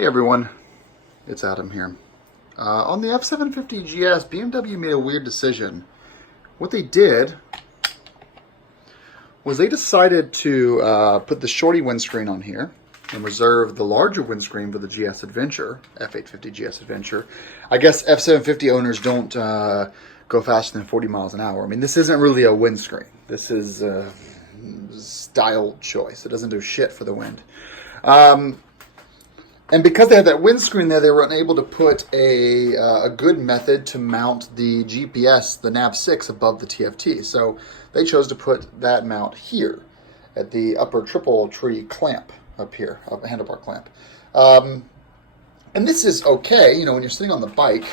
Hey everyone, it's Adam here. On the F750GS, BMW made a weird decision. What they did was they decided to put the shorty windscreen on here and reserve the larger windscreen for the GS Adventure, F850GS Adventure. I guess F750 owners don't go faster than 40 miles an hour. I mean, this isn't really a windscreen. This is a style choice. It doesn't do shit for the wind. And because they had that windscreen there, they were unable to put a good method to mount the GPS, the NAV6, above the TFT. So they chose to put that mount here at the upper triple tree clamp up here, a handlebar clamp. And this is okay, you know, when you're sitting on the bike,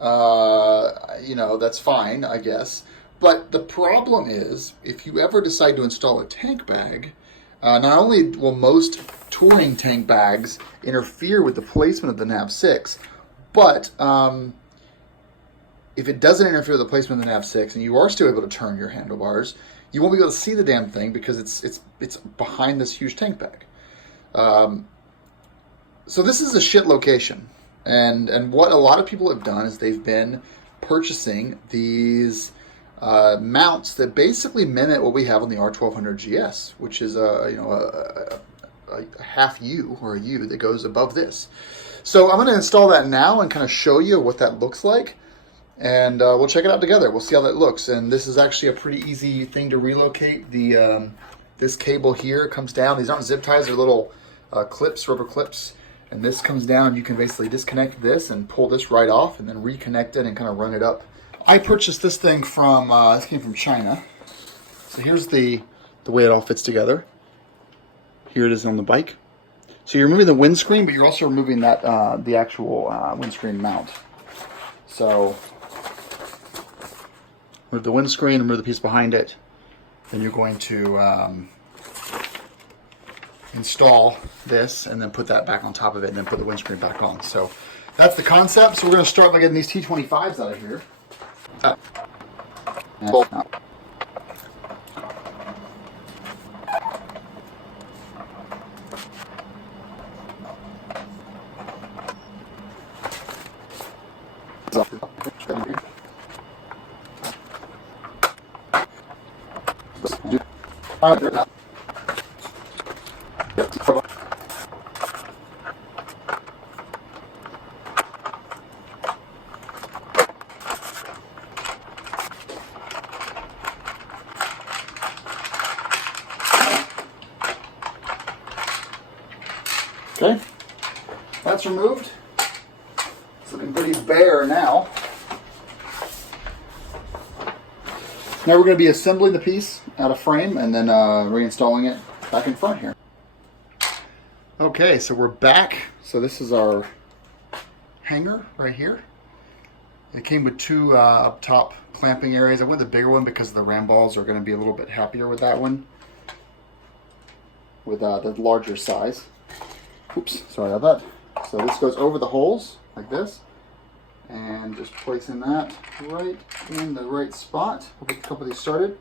you know, that's fine, I guess. But the problem is, if you ever decide to install a tank bag, not only will most touring tank bags interfere with the placement of the NAV6, but if it doesn't interfere with the placement of the NAV6 and you are still able to turn your handlebars, you won't be able to see the damn thing because it's behind this huge tank bag. So this is a shit location. And what a lot of people have done is they've been purchasing these mounts that basically mimic what we have on the R1200GS, which is a half U or a U that goes above this. So I'm going to install that now and kind of show you what that looks like, and we'll check it out together. We'll see how that looks. And this is actually a pretty easy thing to relocate. The this cable here comes down. These aren't zip ties; they're little clips, rubber clips. And this comes down. You can basically disconnect this and pull this right off, and then reconnect it and kind of run it up. I purchased this thing from, this came from China. So here's the way it all fits together. Here it is on the bike. So you're removing the windscreen, but you're also removing that, the actual windscreen mount. So remove the windscreen, remove the piece behind it. Then you're going to install this and then put that back on top of it and then put the windscreen back on. So that's the concept. So we're going to start by getting these T25s out of here. Okay, that's removed. It's looking pretty bare now. Now we're going to be assembling the piece out of frame and then reinstalling it back in front here. Okay, so we're back. So this is our hanger right here. It came with two up top clamping areas. I went with the bigger one because the ram balls are going to be a little bit happier with that one, with the larger size. Oops, sorry about that. So this goes over the holes like this, and just placing that right in the right spot. We'll get a couple of these started.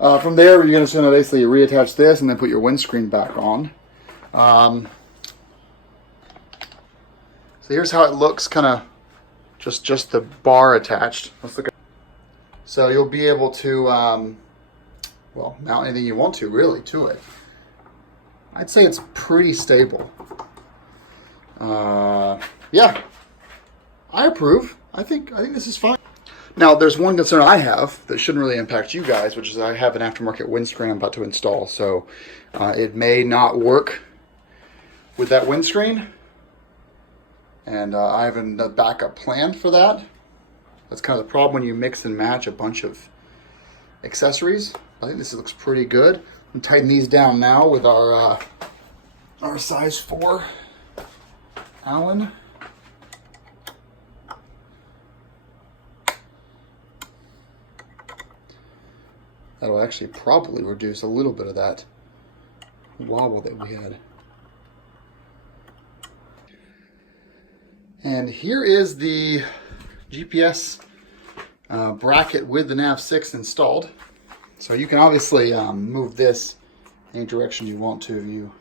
Oh, from there, you're going to basically reattach this and then put your windscreen back on. So here's how it looks, kind of just the bar attached. Let's look at. So you'll be able to, well, mount anything you want to really to it. I'd say it's pretty stable. Yeah, I approve. I think this is fine. Now, there's one concern I have that shouldn't really impact you guys, which is I have an aftermarket windscreen I'm about to install. So it may not work with that windscreen. And I have a backup plan for that. That's kind of the problem when you mix and match a bunch of accessories. I think this looks pretty good. I'm tighten these down now with our size 4 Allen. That'll actually probably reduce a little bit of that wobble that we had. And here is the GPS bracket with the NAV 6 installed. So you can obviously move this any direction you want to if you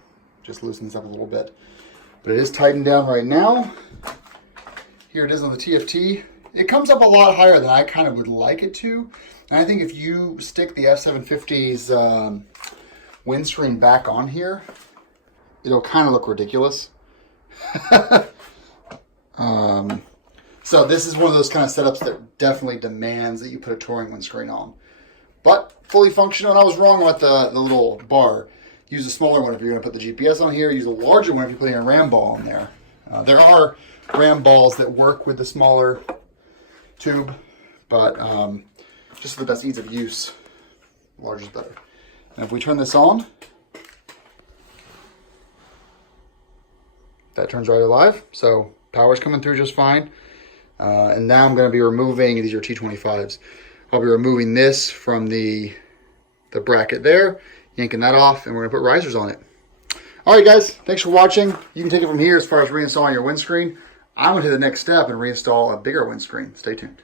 just loosen this up a little bit. But it is tightened down right now. Here it is on the TFT. It comes up a lot higher than I kind of would like it to. And I think if you stick the F750's windscreen back on here, it'll kind of look ridiculous. So this is one of those kind of setups that definitely demands that you put a touring windscreen on. But fully functional, and I was wrong about the little bar. Use a smaller one if you're going to put the GPS on here. Use a larger one if you're putting a RAM ball on there. There are RAM balls that work with the smaller tube, but just for the best ease of use, larger is better. And if we turn this on, that turns right alive. So power's coming through just fine. And now I'm going to be removing, these are T25s. I'll be removing this from the bracket there, yanking that off, and we're going to put risers on it. All right, guys, thanks for watching. You can take it from here as far as reinstalling your windscreen. I'm going to hit the next step and reinstall a bigger windscreen. Stay tuned.